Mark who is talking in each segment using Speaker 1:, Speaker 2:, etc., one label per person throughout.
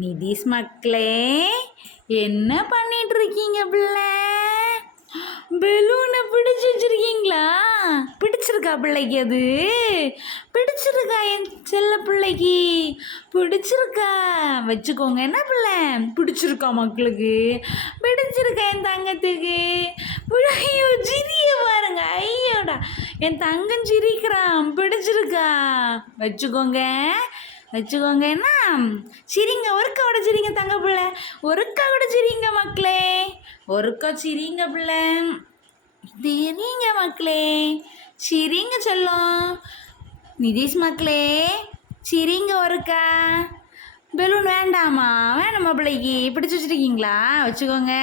Speaker 1: நிதிஷ் மக்களே என்ன பண்ணிட்டு இருக்கீங்க பிள்ளை? பெலூனை பிடிச்சு வச்சிருக்கீங்களா? பிடிச்சிருக்கா பிள்ளைக்கு அது? பிடிச்சிருக்கா என் செல்ல பிள்ளைக்கு? பிடிச்சிருக்கா? வச்சுக்கோங்க. என்ன பிள்ளை? பிடிச்சிருக்கா மக்களுக்கு? பிடிச்சிருக்கா என் தங்கத்துக்கு? ஐயோ சிரிய பாருங்க. ஐயோடா. என் தங்கம் சிரிக்கிறான். பிடிச்சிருக்கா. வச்சுக்கோங்க. வச்சுக்கோங்க என்ன சிரிங்க. ஒருக்கா விட சிரிங்க தங்க பிள்ளை. ஒருக்கா விட சிரிங்க மக்களே. ஒருக்கா சிரிங்க பிள்ளை. தெரியுங்க மக்களே. சிரிங்க சொல்லும். நிதிஷ் மக்களே. சிரிங்க ஒருக்கா. பெலூன் வேண்டாமா? வேணாமா பிள்ளைக்கு. பிடிச்சி வச்சுருக்கீங்களா? வச்சுக்கோங்க.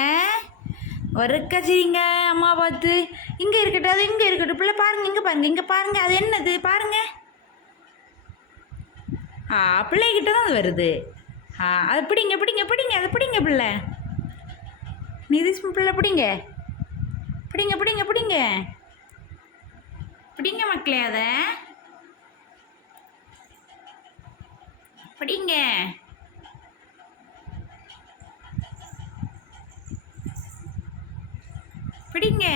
Speaker 1: ஒருக்கா சரிங்க அம்மா பார்த்து. இங்கே இருக்கட்டும் அது இங்கே இருக்கட்டும். பிள்ளை பாருங்க இங்கே பாருங்க இங்கே பாருங்க. அது என்னது? பாருங்க. பிள்ளைகிட்ட தான் அது வருது. ஆ அது பிடிங்க பிடிங்க பிடிங்க அதை பிடிங்க பிள்ளை. நிதிஷ் பிள்ளை பிடிங்க. பிடிங்க பிடிங்க பிடிங்க. பிடிங்க மக்களே அதை. பிடிங்க. பிடிங்க.